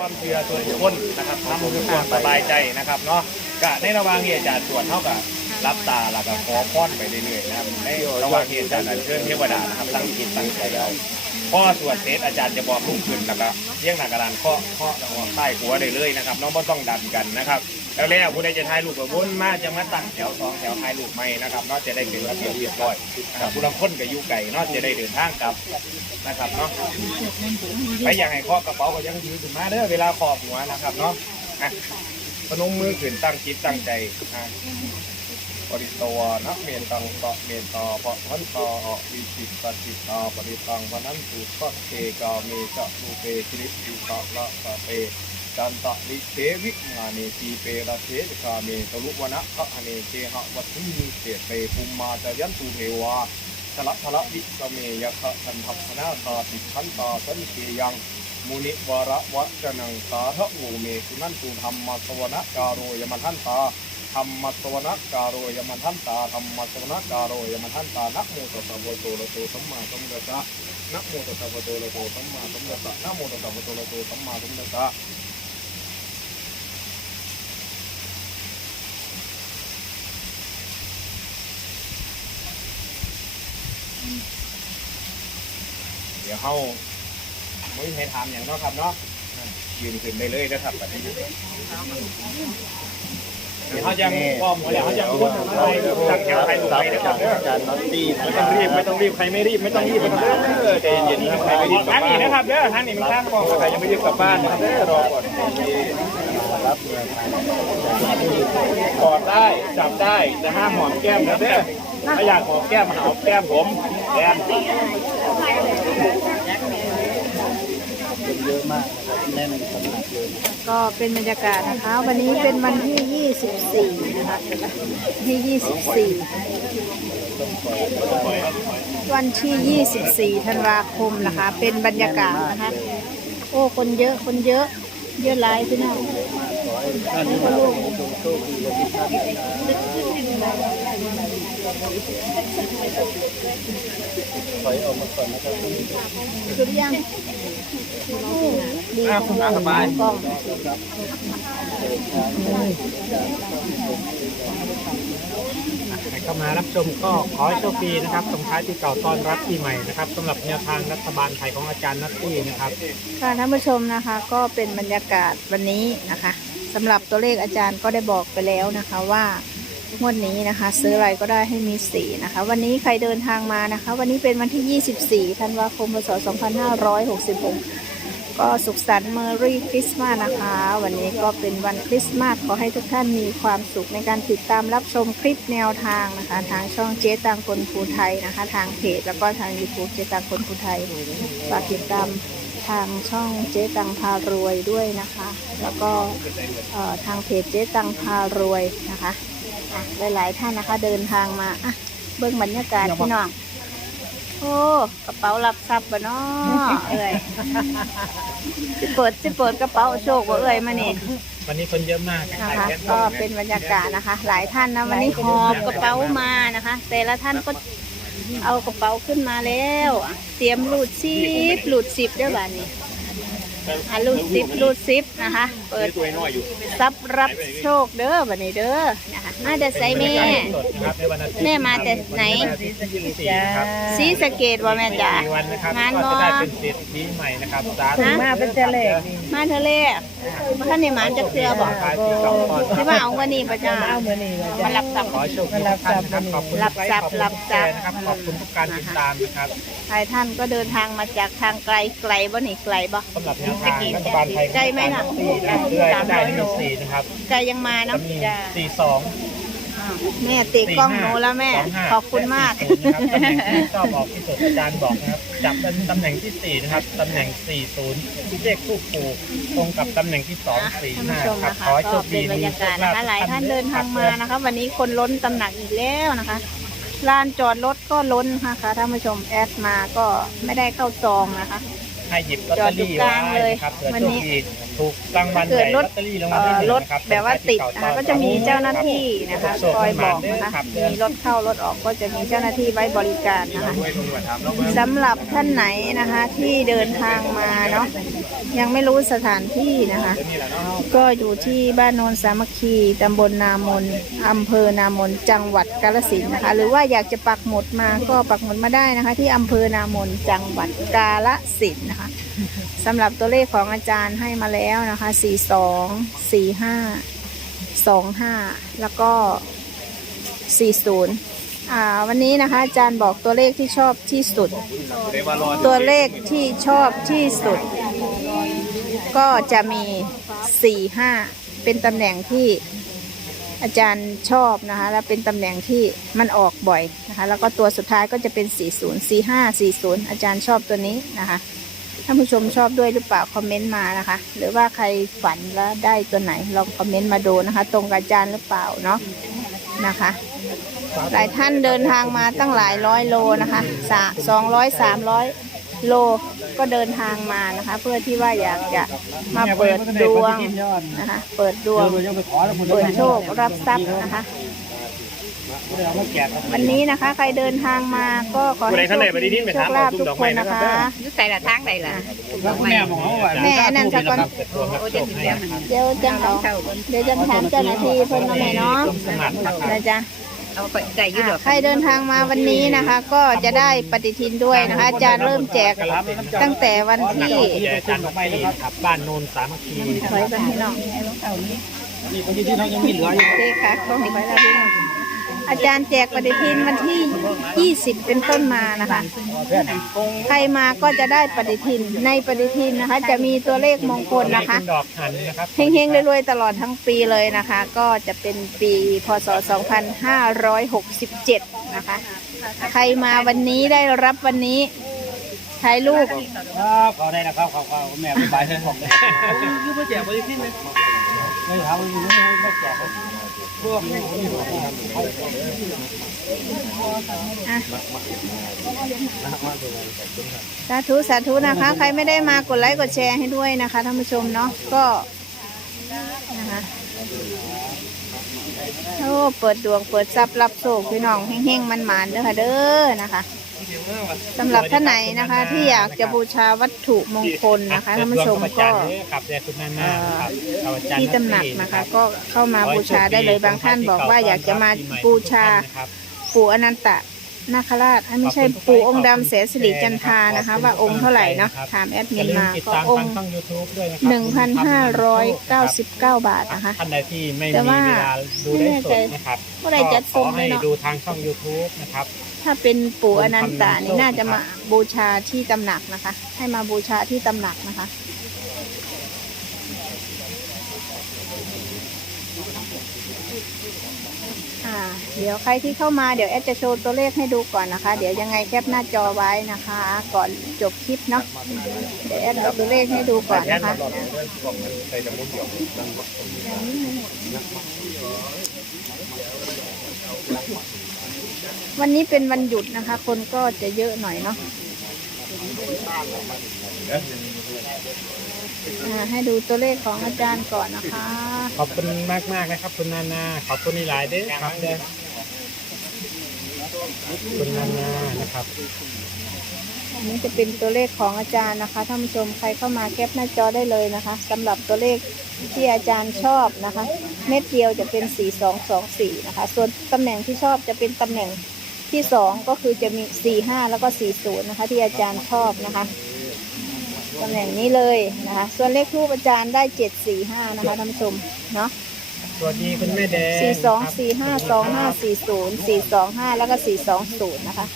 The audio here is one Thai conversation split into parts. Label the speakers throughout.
Speaker 1: ความเชื่อส่วนบุคคลนะครับทำเพื่อความสบายใจนะครับเนาะกะในระหว่างที่อาจารย์สวดเท่ากับรับตาแล้วก็ขอพรไปเรื่อยๆนะครับในระหว่างที่อาจารย์เชิญเทวดานะครับตั้งจิตตั้งใจเอาพอสวดเสร็จอาจารย์จะบอกลุกขึ้นแล้วก็เรียกหนักกระดานเคาะเคาะแล้วใต้หัวได้เลยนะครับน้องไม่ต้องดันกันนะครับ แล้วแล้วผู้ใดจะถ่ายรูปกับวนมาจะมาตั้งแถวสองแถวถ่ายรูปไม่นะครับเนาะจะได้เป็นระเบียบเรียบร้อยนะครับผู้ลางคนกับยูไก่เนาะจะได้เดินทางกลับนะครับเนาะไปอย่างให้เคาะกระเป๋าก็ยังถือถึงมาเด้อเวลาขอบหัวนะครับเนาะอะพนมมือขึ้นตั้งจิตตั้งใจอะปริตวนะเมียนตังปะเมนตาปะพันตาอวิจิตปฏิตาปริตังพนันตุปะเกกาเมจะลูเปคิริยุตะละสะเป จันตะลิเตวิมาเนตีเประเทจคาเมตลุวนะพระอเนเจหะวัตถุนิเตเปภูมิมาจยันตุเทวาชละทละวิสเมยคะทันทัพนาตาติขันตาสันเกยังมุนิวระวัจนังสาทะโวเมสุนันตุธรรมสวนะการโรยมันทันตาธรรมสวนะการโรยมันทันตาธรรมสวนะการโรยมันทันตานะโมตัสสะภะคะวโตระโตสัมมาสัมพุทธะนะโมตัสสะภะคะวโตระโตสัมมาสัมพุทธะนะโมตัสสะภะคะวโตระโตสัมมาสัมพุทธะ เดี๋ยวเข้าไม่ให้ทำอย่างนาะครับเนาะยืนขึ้นได้เลยนะครับแบบนี้เดี๋ยวเขาจะป้อมเขาเดี๋ยวเขาจะพูดอะไรตั้งแถวใครถูกไปนะครับเด้อ
Speaker 2: อารนอตตี้
Speaker 1: ไม่ต้องรีบไม่ต้องรีบใครไม่รีบไม่ต้องรีบนะครับเด้อใจเย็นๆนะครับใครไม่รีบทางนี้นะครับเด้อท่างนี้มันทางบอกใครยังไม่รีบกลับบ้านนะครับเด้อรอก่อน
Speaker 2: รับ
Speaker 1: กอดได้จับได้แต่ห้ามหอมแก้มนะเด้อถ้าอยากหอมแก้มมาหอมแก้มผมแก้ม
Speaker 2: คนเยอะมากแน่นสำหรับเลย
Speaker 3: ก็เป็นบรรยากาศนะคะ วันนี้เป็นวันที่ 24 นะคะที่ 24 วันที่ 24 ธันวาคมนะคะ เป็นบรรยากาศนะคะ โอ้ คนเยอะ คนเยอะ เยอะหลายพี่น้อง
Speaker 2: ขอให้ ท่านที่มาร่วมชมโชคดีและทุกท่านถอยออกมาก่อนนะครับ
Speaker 3: สุดยังดี
Speaker 1: อะคุณอาสบาย
Speaker 3: กล้อง
Speaker 4: ใครเข้ามารับชมก็ขอให้โชคดีนะครับส่งท้ายปีเก่าต้อนรับปีใหม่นะครับสำหรับแนวทางรัฐบาลไทยของอาจารย์นัทตี้นะครับ
Speaker 3: ค่ะท่านผู้ชมนะคะ ก็เป็นบรรยากาศวันนี้นะคะ สำหรับตัวเลขอาจารย์ก็ได้บอกไปแล้วนะคะว่างวดนี้นะคะ ซื้ออะไรก็ได้ให้มีสีนะคะ วันนี้ใครเดินทางมานะคะ วันนี้เป็นวันที่ 24ธันวาคมพศ2566 ก็สุขสันต์เมอรี่คริสต์มาสนะคะ วันนี้ก็เป็นวันคริสต์มาสขอให้ทุกท่านมีความสุขในการติดตามรับชมคลิปแนวทางนะคะ ทางช่องเจ๊ตังคนภูไทยนะคะ ทางเพจแล้วก็ทาง YouTube เจ๊ตังคนภูไทยฝากติดตาม ทางช่องเจ๊ตังพารวยด้วยนะคะ แล้วก็เอ่อทางเพจเจ๊ตังพารวยนะคะอะหลาย ๆ ท่านนะคะ เดินทางมาอะเบื้องบรรยากาศพี่น้องโอ้กระเป๋ารับทรัพย์บ่เนาะเอ้ยสิเปิดสิเปิดกระเป๋าโชคบ่เอ้ยมานี่
Speaker 4: วันนี้คนเยอะมาก
Speaker 3: นะคะก็เป็นบรรยากาศนะคะ หลายท่านนะวันนี้หอบกระเป๋ามานะคะ แต่ละท่านก็ เอากระเป๋าขึ้นมาแล้วอะเตรียมรูดซิปรูดซิปด้วยบ้านนี้อะรูดซิปรูดซิปนะคะ เปิด
Speaker 1: ตัวน้อยอยู่
Speaker 3: ซับรับโชคเด้อบันนี้เด้อนะคะมาแต่ไซแม่
Speaker 4: สดนะครับในวันอาทิตย์
Speaker 3: แม่มาแต่ไหน
Speaker 4: ที่สี่นะครับ
Speaker 3: สีสะเกตว่าแม่จ๋า
Speaker 4: สี่วันนะครับ
Speaker 3: งาน
Speaker 4: ก็
Speaker 3: บ่
Speaker 4: จะได้เป็นเศรษฐีใหม่นะครับสาธุ
Speaker 3: ฮะ
Speaker 4: มาเป็นเจเลก
Speaker 3: มาทะเล มาท่านในหมานจะเกลือบอก
Speaker 4: ท้ายปีเก่าต้อนรับ
Speaker 3: ที่ว่าเอาวันนี้ประจ้ามารับสับ
Speaker 4: ขอให้โชคดีทุกท่านนะครับขอบคุณ
Speaker 3: รับทรัพย์รับทรัพย์
Speaker 4: นะครับขอบคุณทุกการติดตามนะครับ
Speaker 3: หลายท่านก็เดินทางมาจากทางไกลไกลบ่นี่ไกลบ่
Speaker 4: สำหรับแนวทางรัฐบาลไทย
Speaker 3: ใกล้ไหมน่ะ
Speaker 4: สี่นะครับเพื่อให้ได้ที่สี่นะครับ
Speaker 3: ไกลยังมา
Speaker 4: จะ
Speaker 3: เนาะ
Speaker 4: มีสี่สอง
Speaker 3: อ่า แม่ตีกล้องหนูแล้วแม่ ขอบคุณมาก
Speaker 4: ตำแหน่งที่ชอบออกที่สุดอาจารย์บอกนะครับ จับเป็นตำแหน่งที่สี่นะครับตำแหน่งสี่ศูนย์เลขคู่ปูตรงกับตำแหน่งที่สองสี่
Speaker 3: ท่าน
Speaker 4: ห้า
Speaker 3: ผู้ชม
Speaker 4: ครับ
Speaker 3: นะคะ
Speaker 4: ขอให้โช
Speaker 3: ก็
Speaker 4: ค
Speaker 3: เป็
Speaker 4: ดี
Speaker 3: นบรรยากาศ
Speaker 4: มีโช
Speaker 3: นะคะ
Speaker 4: ลภ
Speaker 3: หลายท่านเดินทางมานะคะ วันนี้คนล้นตำหนักอีกแล้วนะคะลานจอดรถก็ล้นนะคะท่านผู้ชมแอดมาก็ไม่ได้เข้าจองนะคะ
Speaker 4: ให้หยิบลอตเตอรี่
Speaker 3: จอดอยู่กลาง
Speaker 4: ไว้
Speaker 3: เลย
Speaker 4: นะครับเผื่อ
Speaker 3: วัน
Speaker 4: โช
Speaker 3: นี้
Speaker 4: คดีถูกรางวัลให
Speaker 3: เกิ
Speaker 4: ญ่
Speaker 3: ด
Speaker 4: ล
Speaker 3: ร
Speaker 4: อ
Speaker 3: ถ
Speaker 4: ตเตอรี่ราง
Speaker 3: เอ่
Speaker 4: วัล
Speaker 3: อ
Speaker 4: ที่ห
Speaker 3: ร
Speaker 4: นึ่
Speaker 3: ถ
Speaker 4: งนะครับ
Speaker 3: แบบว่าติดนะคะก็จะมีเจ้าหน้าที่นะคะคอยบอกนะคะมีรถเข้ารถออกก็จะมีเจ้าหน้าที่ไว้บริการนะคะสำหรับท่านไหนนะคะที่เดินทางมาเนาะยังไม่รู้สถานที่นะคะ
Speaker 1: เดี๋ยวนี้แหละเนาะ
Speaker 3: ก็อยู่ที่บ้านโนนสามัคคีตำบลนามนอำเภอนามนจังหวัดกาฬสินธุ์นะคะหรือว่าอยากจะปักหมุดมาก็ปักหมุดมาได้นะคะ ที่อำเภอนามนจังหวัดกาฬสินธุ์นะคะ สำหรับตัวเลขของอาจารย์ให้มาแล้วนะคะ42 45 25แล้วก็40อ่าวันนี้นะคะอาจารย์บอกตัวเลขที่ชอบที่สุด ตัวเลขที่ชอบที่สุด ก็จะมี4 5เป็นตำแหน่งที่อาจารย์ชอบนะคะ และเป็นตำแหน่งที่มันออกบ่อยนะคะ แล้วก็ตัวสุดท้ายก็จะเป็น 40 45 40 อาจารย์ชอบตัวนี้นะคะ ท่านผู้ชมชอบด้วยหรือเปล่าคอมเมนต์มานะคะ หรือว่าใครฝันแล้วได้ตัวไหนลองคอมเมนต์มาดูนะคะ ตรงกับอาจารย์หรือเปล่าเนาะนะคะ หลายท่านเดินทางมาตั้งหลายร้อยโลนะคะสองร้อยสามร้อยโลก็เดินทางมานะคะ เพื่อที่ว่าอยากจะมาเปิดดวงนะคะ เปิดดวง
Speaker 2: เปิ
Speaker 3: ดโชครับทรัพย์นะคะ วันนี้นะคะ ใครเดินทางมาก็ขอให้โชคดีโชคลาภทุกคนนะคะ
Speaker 5: ยุใส่ละทางใดล่ะ
Speaker 2: แม่ของเขาอะ
Speaker 3: แม่อันนั้นสักก่อน
Speaker 4: เปิดดวงรับ
Speaker 5: โอ้
Speaker 4: โช
Speaker 5: จะ
Speaker 4: ค
Speaker 5: ถึง
Speaker 4: ให้
Speaker 5: แล้ว
Speaker 4: นะครับ
Speaker 3: เดี๋ยวจังเอา
Speaker 5: เท่าคน
Speaker 3: เดี๋ยวจังถามเจ้าหน้าที่เพิ่นมาแม่เนาะ
Speaker 4: สมัครนะครับ
Speaker 3: นะจ๊ะ
Speaker 5: เอาไปใส่ยุดดอก
Speaker 3: ใครเดินทางมาวันนี้นะคะ ก็จะได้ปฏิทินด้วยนะคะอาจารย์เริ่มแจกตั้งแต่วัน
Speaker 4: นัก
Speaker 3: ที่
Speaker 4: ที่อาจารย์ไปครับบ้านโนนสามัคคี
Speaker 3: ถอยไปพี่น้อง
Speaker 2: นี่คนที่ที่น้องยังมีเหลืออยู่
Speaker 3: โอเคค่ะก็ไปแล้วพี่น้อง อาจารย์แจกปฏิทินวันที่ 20 เป็นต้นมานะคะ ใครมาก็จะได้ปฏิทิน ในปฏิทินนะคะ จะมีตัวเลขมงคลนะคะ
Speaker 4: ดอกหันนะครับ
Speaker 3: เฮงๆรวยๆตลอดทั้งปีเลยนะคะ ก็จะเป็นปีพศ 2567 นะคะ ใครมาวันนี้ได้รับวันนี้ถ่ายรูป
Speaker 2: ครับขอได้นะครับขอขอแม่ไปบายให้ผมเลยคือไม่แจกไปที่ไหนไม่ถามว่าอยู่ไม่ไม่แจกพวกนี้
Speaker 3: อะ สาธุสาธุนะคะ ใครไม่ได้มากดไลค์กดแชร์ให้ด้วยนะคะท่านผู้ชมเนาะก็นะคะโอ้เปิดดวงเปิดทรัพย์รับโชคพี่น้องแห้งๆมันหมานๆเด้อค่ะเด้อนะคะ สำหรับท่านไหนนะคะ ที่อยากจะบูชาวัตถุมงคลนะคะท่านผู้ชม
Speaker 4: อา
Speaker 3: ก็
Speaker 4: จารย์เนี่ยครับแต่คุณนานาครับกับอาจารย์
Speaker 3: ที่ตำหนักนะคะ ก็เข้ามาบูชาได้เลยบางท่านบอกว่าอยากจะมาบูชาปู่อนันตะนาคราชอะไม่ใช่ปู่องค์ดำแสนสิริจันทรานะคะ ว่าองค์เท่าไหร่เนาะถามแอดมินมา
Speaker 4: ติด
Speaker 3: ก็
Speaker 4: ตาม
Speaker 3: อง
Speaker 4: ทาง
Speaker 3: ค์
Speaker 4: ช่อง YouTube ด้วยนะครั
Speaker 3: หนึ่งพันห้าร้อยเก้าสิบเก้าบาทนะคะ
Speaker 4: ท่านใดที่ไม่
Speaker 3: แต่
Speaker 4: มี
Speaker 3: ว่า
Speaker 4: เวลาดูได้สดนะครับ
Speaker 3: เมื่อไหร่จะ
Speaker 4: ข
Speaker 3: ส่
Speaker 4: องให้
Speaker 3: เลยเนาะ
Speaker 4: ดูทางช่อง YouTube นะครับ
Speaker 3: ถ้าเป็นปู่อนันตะนี่น่าจะมาบูชาที่ตำหนักนะคะ ให้มาบูชาที่ตำหนักนะคะ อ่า เดี๋ยวใครที่เข้ามาเดี๋ยวแอดจะโชว์ตัวเลขให้ดูก่อนนะคะ เดี๋ยวยังไงแคปหน้าจอไว้นะคะ ก่อนจบคลิปเนาะ เดี๋ยวแอดเอาตัวเลขให้ดูก่อนนะคะ วันนี้เป็นวันหยุดนะคะ คนก็จะเยอะหน่อยเนาะอ่าให้ดูตัวเลขของอาจารย์ก่อนนะคะ
Speaker 4: ขอบคุณมากมากๆนะครับ คุณนานาขอบคุณหลายๆเด้อครับเด้อคุณนานานะครับ
Speaker 3: อันนี้จะเป็นตัวเลขของอาจารย์นะคะท่านผู้ชมใครเข้ามาแคปหน้าจอได้เลยนะคะสำหรับตัวเลขที่อาจารย์ชอบนะคะ เม็ดเดียวจะเป็น 4224 นะคะ ส่วนตำแหน่งที่ชอบจะเป็นตำแหน่ง ที่สองก็คือจะมี45แล้วก็40นะคะ ที่อาจารย์ชอบนะคะตำแหน่งนี้เลยนะคะ ส่วนเลขทูปอาจารย์ได้745นะคะท่านผู้ชมเนาะ
Speaker 4: สวัสดีคุณแม่แดง
Speaker 3: สี่สองสี่ห้าสองห้าสี่ศูนย์สี่สองห้าแล้วก็สี่สองศูนย์นะคะ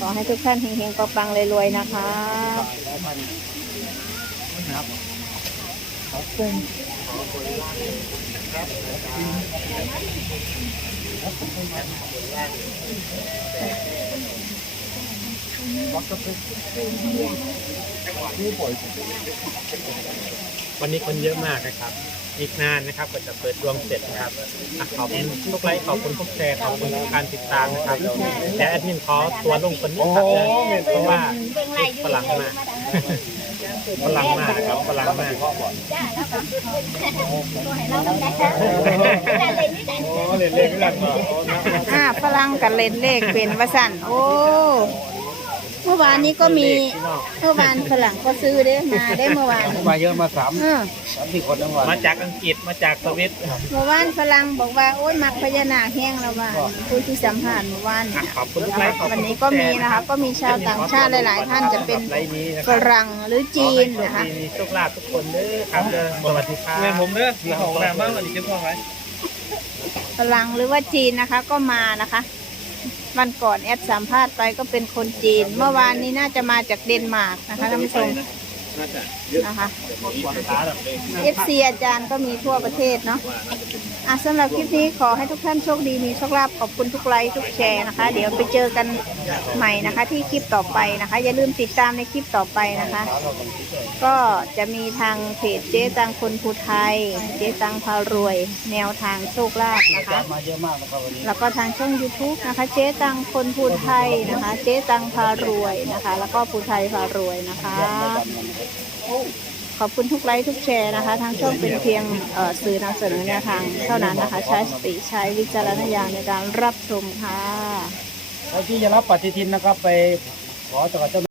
Speaker 3: ขอให้ทุกท่านเฮงๆปังๆรวยๆนะคะ
Speaker 4: วันนี้คนเยอะมากนะครับ อีกนานนะครับก็จะเปิดดวงเสร็จนะครับอะขอบคุณทุกไลค์ขอบคุณทุกแชร์ขอบคุณทุกการติดตามนะครับและแอดมินขอตัวลงคนนี้ครับนะเพราะว่าฝรั่งมากฝรั่งมากนะครับฝรั่งมากเล่นเล่นกัน
Speaker 3: อ่าฝรั่งกันเล่นเลขเป็นวาสันโอ้เมื่อวานนี้ก็มี
Speaker 4: พี่น้อง
Speaker 3: เมื่อวานฝรั่งก็ซื้อเด้มาได้เมื่อวาน
Speaker 2: มาเยอะมาสาม
Speaker 3: เออ
Speaker 2: สามสี่คนทั้งวัน
Speaker 4: มาจากอังกฤษมาจากสวิต
Speaker 3: เมื่อวานฝรั่งบอกว่าโอ๊ยมักพญานาคแห้งแล้วว่าผู้ที่สัมผัสเมื่อวาน
Speaker 4: อะ
Speaker 3: เนี่ย
Speaker 4: ขอบคุณทุกไลค์ขอบคุณ
Speaker 3: วันนี้ก็มีนะคะ ก็มีชาวต่างชาติหลาย ๆ ท่านจะเป็น
Speaker 4: ไลค์นี้นะ
Speaker 3: ฝ
Speaker 4: ครับ
Speaker 3: รั่งหรือจีนนะคะ
Speaker 4: มีโชคลาภทุกคนเด้อครับเด้อสวัสดีครับ
Speaker 2: เงินผมเด้อมีของแรงบ้างวันนี้เก็บของไว้
Speaker 3: ฝรั่งหรือว่าจีนนะคะก็มานะคะ วันก่อนแอดสัมภาษณ์ไปก็เป็นคนจีน เมื่อวานนี้น่าจะมาจากเดนมาร์กนะคะท่านผู้ชมนะคะ FC อาจารย์ก็มีทั่วประเทศเนาะอะสำหรับคลิปนี้ขอให้ทุกท่านโชคดีมีโชคลาภขอบคุณทุกไลค์ทุกแชร์นะคะ เดี๋ยวไปเจอกันใหม่นะคะ ที่คลิปต่อไปนะคะ อย่าลืมติดตามในคลิปต่อไปนะคะก็จะมีทางเพจเจ๊ตังคนภูไทย เจ๊ตังพารวย แนวทางโชคลาภนะคะ
Speaker 2: มาเยอะมากนะครับวันนี้
Speaker 3: แล้วก็ทางช่อง YouTube นะคะ เจ๊ตังคนภูไทยนะคะ เจ๊ตังพารวยนะคะ แล้วก็ภูไทยพารวยนะคะ ขอบคุณทุกไลค์ทุกแชร์นะคะ ทางช่องเป็นเพียงเอ่อสื่อนำเสนอแนวทางเท่านั้นนะคะ ใช้สติใช้วิจารณญาณในการรับชมค่ะ
Speaker 2: แล้วที่จะรับปฏิทินนะครับไปขอจากเจ้า